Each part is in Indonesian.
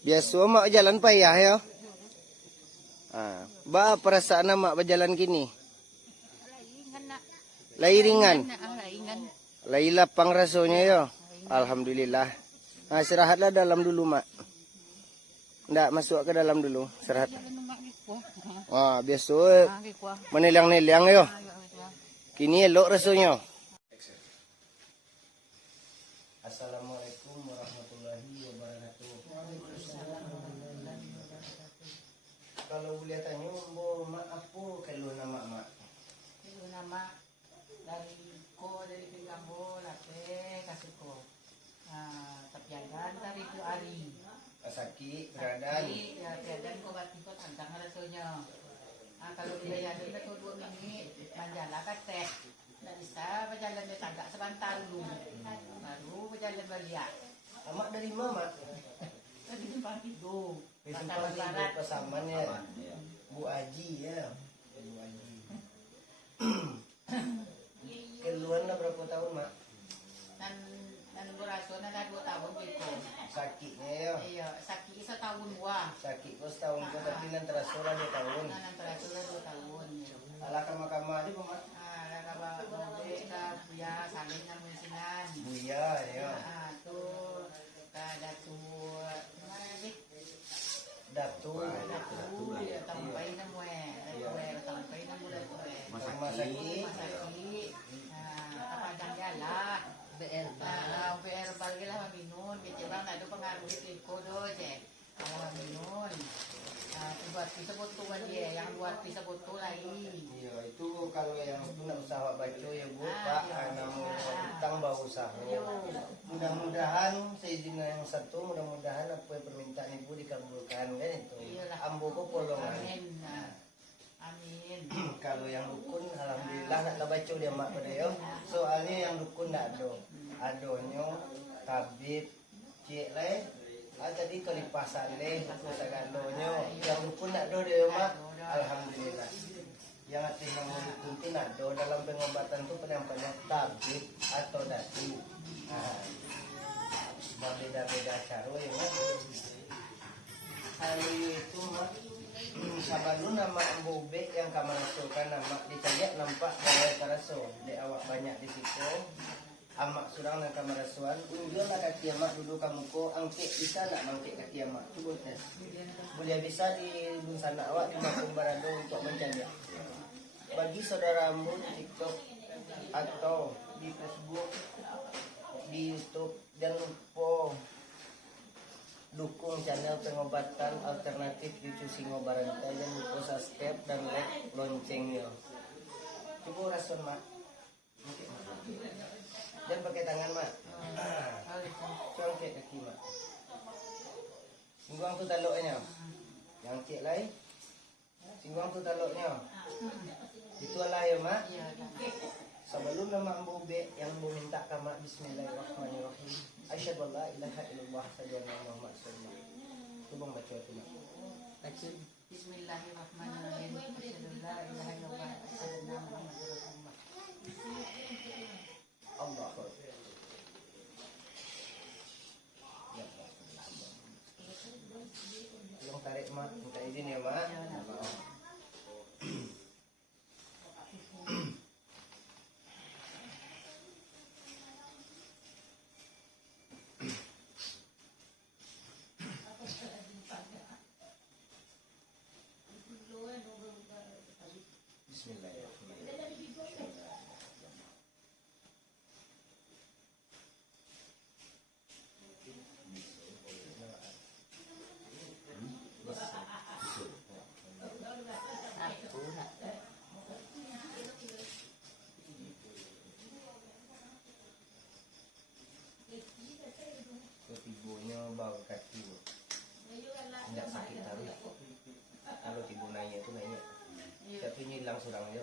Biasa mak jalan payah ya. Ba perasaan mak berjalan kini? Laingan nak. Lai ringan. Laingan. Lai lapang rasanya ya. Alhamdulillah. Nah, istirahatlah dalam dulu mak. Ndak masuk ke dalam dulu, istirahat. Biasa meneliang-neliang ya. Kini elok rasanya. Assalamualaikum warahmatullahi wabarakatuh. Kalau boleh tanya, mak apa kalau nama mak? Itu nama dari ko dari Pinggambo latte kasih ko. Tapiagan dari itu Ari. Sakit, keadaan. Ya keadaan ko batin ko tantang rasanya. Kalau dilayani itu 2 menit, manjala ka teh. Nggak bisa berjalan dia tagak sebentar dulu. Baru berjalan balik. Mak dari mama? Tadi tempat itu. Di tempat itu pesaman ya. Bu Aji ya. Bu Aji. Keluar berapa tahun mak? Dan berasa ada 2 tahun gitu. Sakitnya ya. Iya, sakit 1 tahun buah. Sakit kok setahun kok tapi nanti rasulah 2 tahun. Nanti rasulah 2 tahun. Alah kamar-kamar di mak? Kalau kita Buya saling namisinan. Buya ya. Tuh Datu Datu. Tampay na mo tampay na mo Masaki. Kapadang yala. Berbal gila maminun. Kaya bang ada pengaruh ko do je. Maminun. Buat bisa botuan dia, yang buat bisa botu lagi. Iya, itu kalau yang punya usaha baco ya Bu, Pak, namun utang bawa usaha. Mudah-mudahan seizin yang satu, mudah-mudahan apa yang permintaan Ibu dikabulkan kan itu. Ambo kok polongan. Amin. Amin. Kalau yang dukun, alhamdulillah nak baco dia mak pada yo. Soalnya yang dukun nak do, adonyo, tabib, cik leh. Tadi kalau di pasar leh, sagandonyo, yang dukun nak do dia mak, alhamdulillah. Yang hati yang dukun nak do dalam pengobatan tu penampaknya tabib atau datu. Beda-beda cara ya mak. Hari itu mak, sabalun nama Bobe yang kamar masukkan nama dicari nampak dari paraso, di awak banyak di situ. Amak surang nak kamar rasuan, unjul lah kaki amak dulu kamu ko angkit bisa nak mangkit kaki amak, coba tes. Boleh bisa di sana awak di Makung Barado untuk mencari. Bagi saudaramu di TikTok atau di Facebook, di YouTube, jangan lupa dukung channel pengobatan alternatif Cucu Singo Baranta, jangan lupa subscribe dan like loncengnya. Coba rasun mak. Jangan pakai tangan mak. Congkek kaki mak. Singguang tu taluknya. Yang kek lain. Singguang tu taluknya. Itu lah ya mak. Sebelum nama Ambo Be yang mau minta ke mak Bismillahirrahmanirrahim. Asyhadu an la ilaha illallah sayyidina Muhammad sallallahu alaihi wasallam. Coba baca itu mak. Baca. Bismillahirrahmanirrahim. Asyhadu an la ilaha illallah sayyidina Muhammad rasulullah. Allah. Yang tarik mak, minta izin ya mak. Ketibunya bau kaki. Tidak sakit tahu. Kalau tibu naiknya itu naiknya. Tapi ini hilang surang yo.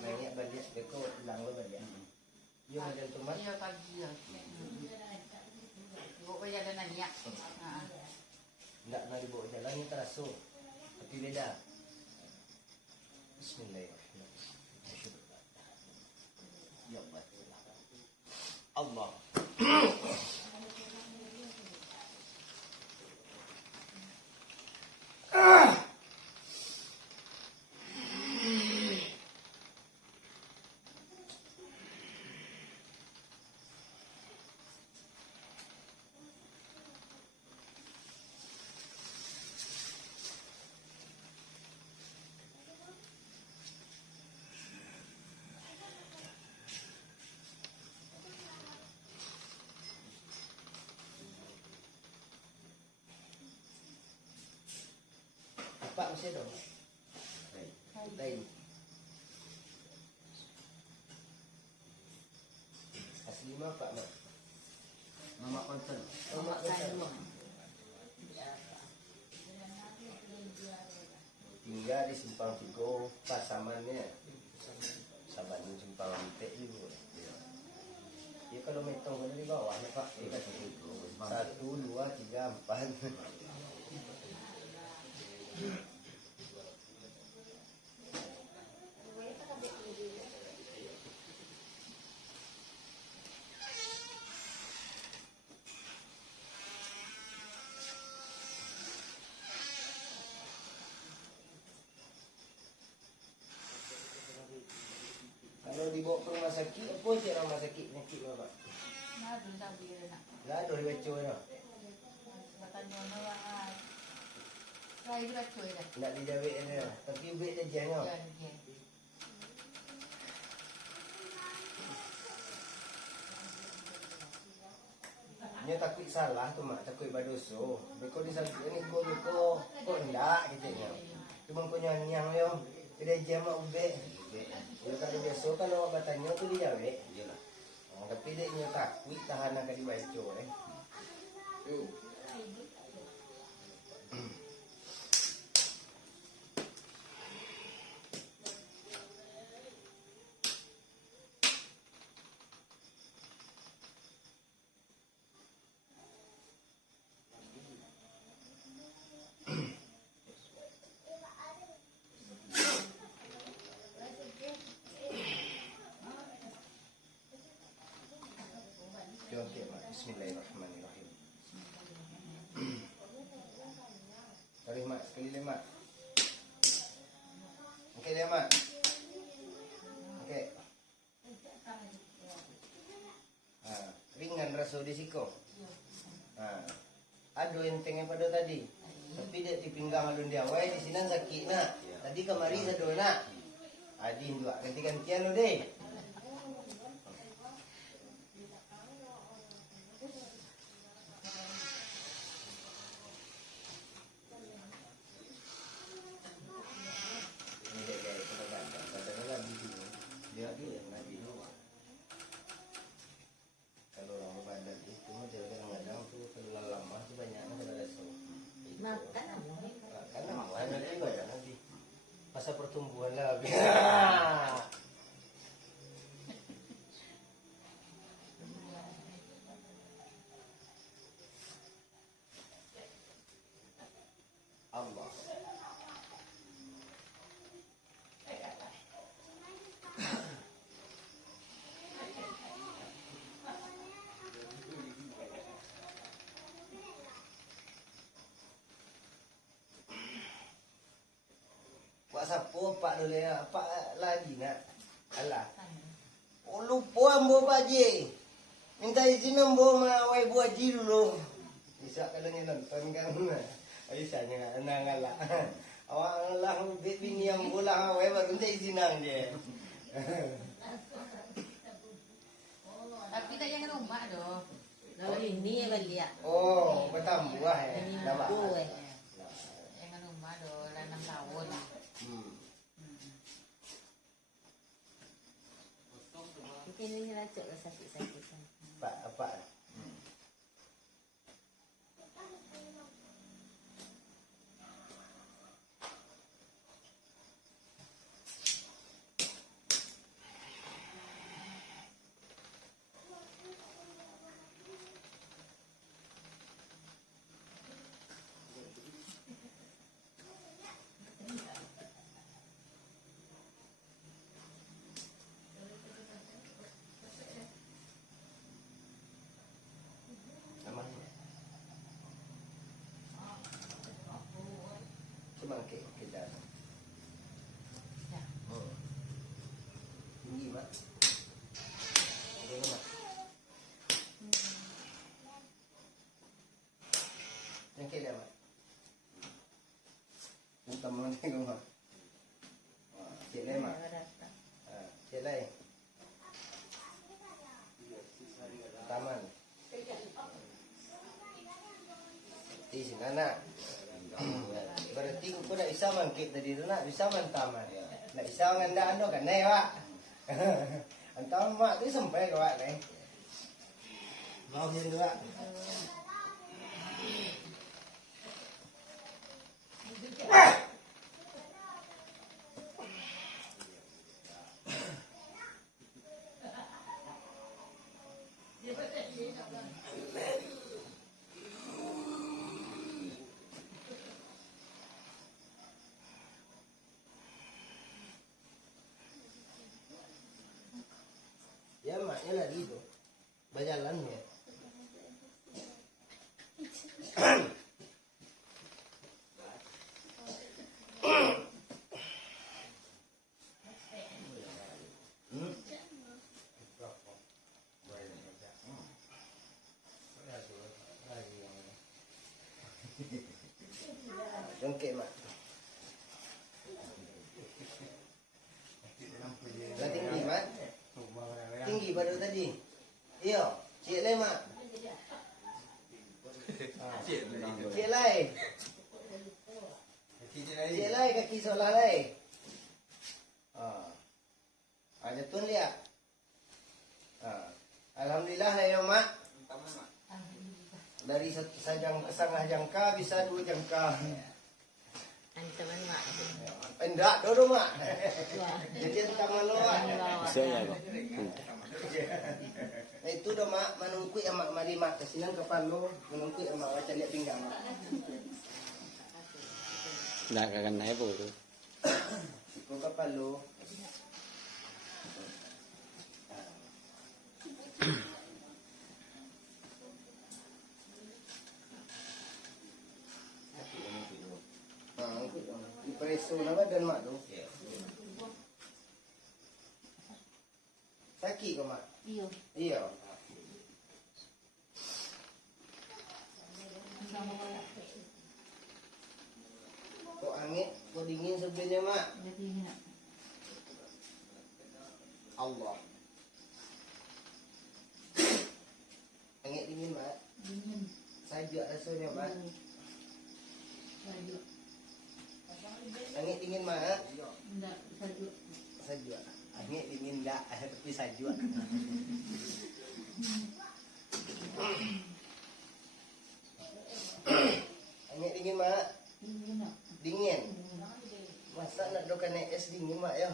Naiknya balik beko hilang lo balik. Yo model tomat. Iya pagi ya. Ibu kaya ada nanya. Enggak pernah dibawa jalannya terasa. Tapi beda. Bismillahirrahmanirrahim. Ya Allah. siya dong. Lain. Asli mah Pak Mak. Mama konten. Mama kan. Tinggal di Simpang Tigo, pasamannya. Sabannya Simpang Litek juga. Ya kalau metong ada di bawah ya Pak. Kita itu. 1, 2, 3, 4. Kalau dibawa ke rumah sakit, apa je rumah sakit penyakit Pak? Nah, dun sabi na. Lah ada ribaco ya. Batan mo na wa. Try ba choy na. Nak dijawab dia. Tapi ubik dia jangan. Yan, yan. Dia takut salah tu mak, takut berdosa. Beko di sana ni ko ndak gitu nya. Cuma ko nyanyang yo. Dia jam mak ubik. Ya kalau biasa kalau bertanya tu dia jawab. Iyalah. Tapi dia nya takut tahan nak dibaca Okey, mak. Bismillahirrahmanirrahim. Sorry mak, sekali lagi mak. Okey dia mak. Okey. Ringan rasa di siko. Aduh entengnya pada tadi. Tapi dia di pinggang alun dia awal di sini sakit nak. Tadi kemari satu nak. Adin juga ganti-gantian lo deh. Dia yang lagi luar. Kalau orang badan itu dia kadang-kadang tuh kalau lama tuh banyaknya pada rasa. Makan apa? Karena mana juga ya nanti masa pertumbuhan lagi. Allah. Pak sapo pak dulu ya, pak lagi nak. Alah. Oh lupa ambo baji. Minta izin ambo mawai bu haji dulu. Bisa kalau ni nonton kan. Bisanya nang alah. Awak lah bini yang bola awai baru minta izin nang dia. Tapi tak yang rumah doh. Kalau ini ya balia. Oh, bertambah ya. Ini Nampak. aku Yang rumah doh, 6 tahun. Mungkin ini racuk lah sakit-sakit. Pak apa? Namanya. Semangke kita. Ya. Tinggi mak. Oke mak. Yang kira mak. Yang teman tengok mak. Cik lain mak. Cik lain. Taman. Di sini anak. Berarti ko na isa man kita dito na, isa man taman. Na isa ang ganda ano, kanay wa. Ang tama, ito sampay ka wa na eh. Mau yun dua. Ya maknya lah gitu. Berjalan ya. Jongkek mak. Dah tinggi mak. Tinggi baru tadi. Iyo, cik lai mak. Cik lai. Cik lai kaki sebelah lai. Ada tun lihat. Alhamdulillah lah ya mak. Dari setengah jangka bisa 2 jangka. Ancaman mak. Enggak, dulu mak. Jadi tangan lo mak. Saya kok. Nah itu dah mak, menungkui mak mari mak kesinan kepala lo, menungkui mak macam lihat pinggang mak. Nggak akan naik po itu. Ikut kepala lo. Preso na ba dan mak tu? Sakit ke mak? Iyo. Iya. Kok angin, kok dingin sebenarnya mak? Allah. Angin dingin mak? Saja rasanya mak. Angin dingin mak? Enggak, satu. Saja. Angin dingin enggak, tapi saja. Angin dingin mak? Dingin. Masa nak dokan naik es dingin mak ya?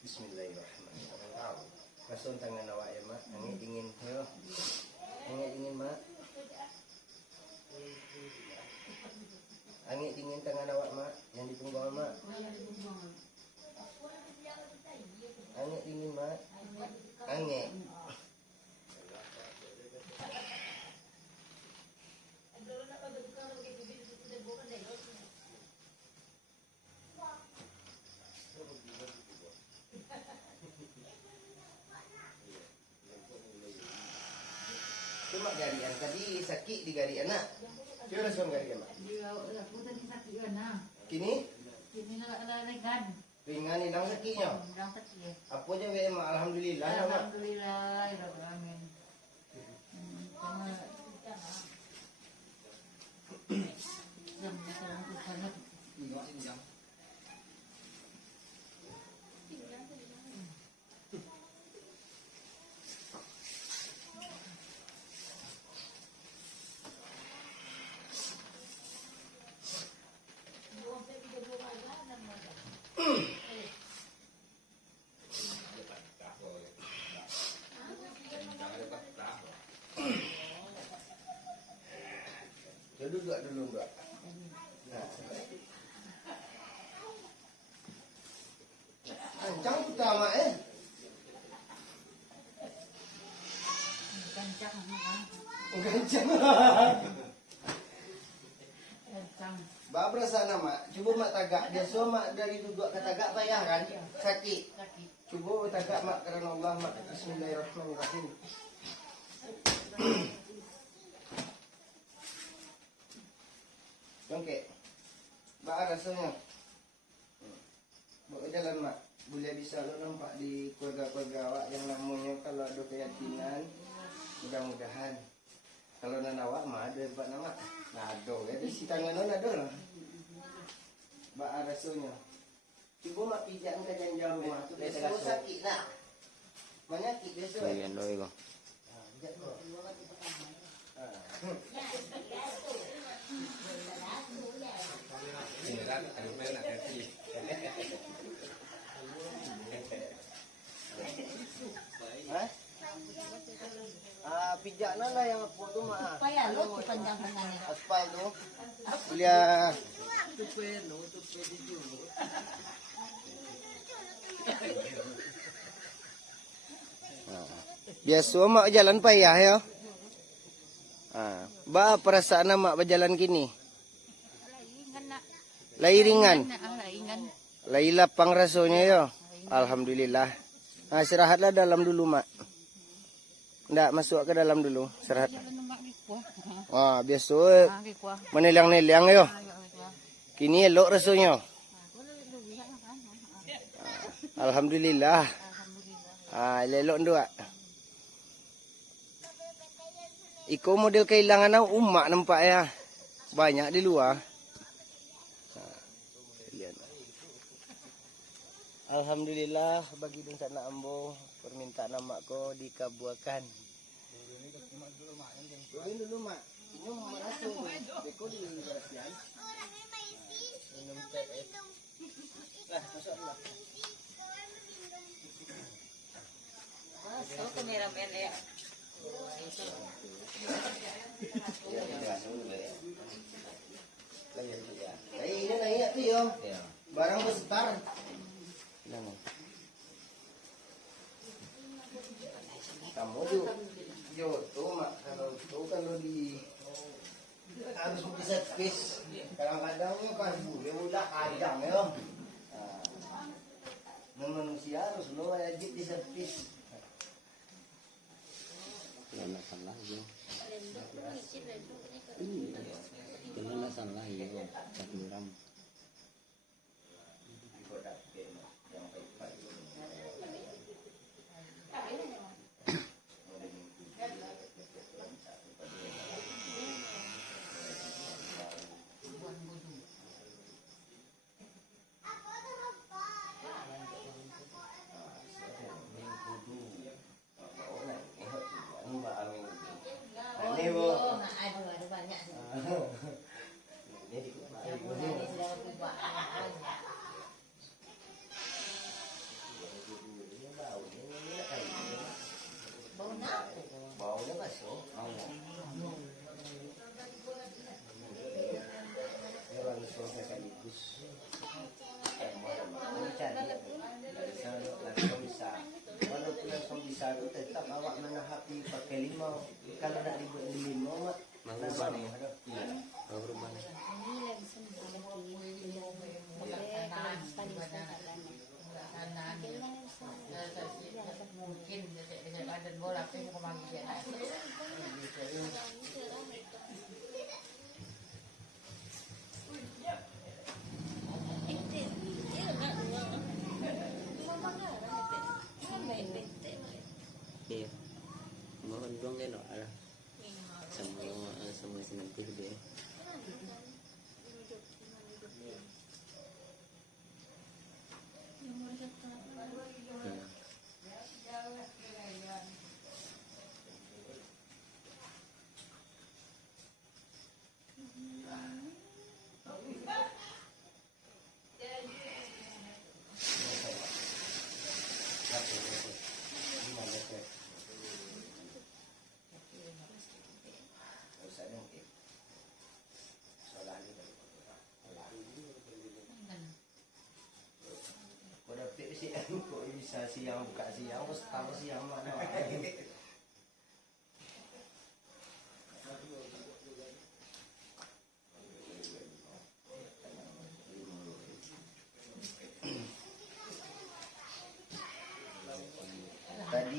Bismillahirrahmanirrahim. Masuk tangan awak ya mak. Angin dingin. Yo. Angin dingin mak. Angin dingin tangan awak mak. Yang di punggung mak. Angin dingin mak. Angin. Cuma garian tadi sakit di garian nak. Dia rasa garian mak. Dia aku tadi sakit kan nah. Kini Kini nak ringan. ringan hilang sakitnya. Ringan sakit. Apa je we mak alhamdulillah lah mak. Alhamdulillah, rabbil alamin. Sama jam sekarang tu sangat. Dia duduk dulu enggak? Nah. Ancang kita mak Kencang kan. Kencang. Kencang. Babra sana mak, coba mak tagak. Biasa mak dari duduk ke tagak payah kan? Sakit. Sakit. Coba tagak mak karena Allah mak. Bismillahirrahmanirrahim. Oke. Ba rasanya. Bawa jalan mak. Boleh bisa lo nampak di keluarga-keluarga awak yang namanya kalau ada keyakinan, mudah-mudahan. Kalau nanawak mah ada buat nama. Nah, ada ya di si tangan non ada lah. Ba rasanya. Coba mak pijak ke janjang rumah tu biasa sakit nak. Menyakit biasa. Bagian doi ko. Ah, pijak kau. Pijaknya lah yang apa tu mak. Kaya lo tu panjang tangannya. Aspal tu. Kuliah. Biasa mak jalan payah ya. Ba perasaan mak berjalan kini? Laingan nak. Lai ringan. Laingan. Lai lapang rasanya ya. Alhamdulillah. Istirahatlah dalam dulu mak. Ndak masuk ke dalam dulu. Istirahat. Jalan mak ni kuah. Biasa Ni kuah. meneliang-neliang ya. Kini elok rasanya. Alhamdulillah. Elok ndak. Iko model kehilangan umak nampak ya. Banyak di luar. Lihat. Alhamdulillah bagi dan sana ambo permintaan amakku dikabulkan. Dulu mak. Ini merasuk. Beko di berasian. Minum teh. Lah, masuklah. Masuk kameramen ya. Ini naik tu yo. Barang besar. Kamu yo tu mak kalau di harus bisa space. Kadang-kadang kan boleh udah kadang yo. Manusia harus lo wajib di space. Kelelasan lah yo. Kelelasan lah yo. Sakuram. Ini bu. Aduh banyak. Baunya masuk. Ya langsung sekaligus. Walaupun langsung bisa tetap awak menahapi pakai limau. Kalau nak dibuat limau mak. Mau nih. Mau rumah. Mungkin jadi badan bola tapi mau kemana dia. Iya. Mau doang kan ada. Semua senanti dia. Kok bisa siang buka siang, terus tahu siang mana?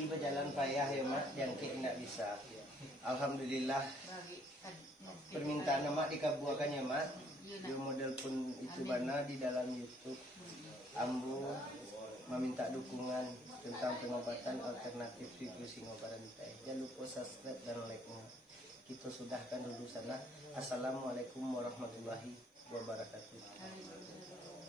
lagi berjalan payah ya mak, yang tidak bisa. Alhamdulillah Bagi kan permintaan mak dikabulkan ya mak. Iya, Di model pun itu bana di dalam YouTube. Ambo meminta dukungan tentang pengobatan alternatif flu Singoparantai. Jangan lupa subscribe dan like-nya. Kita sudahkan dulu sana. Assalamualaikum warahmatullahi wabarakatuh. Nah.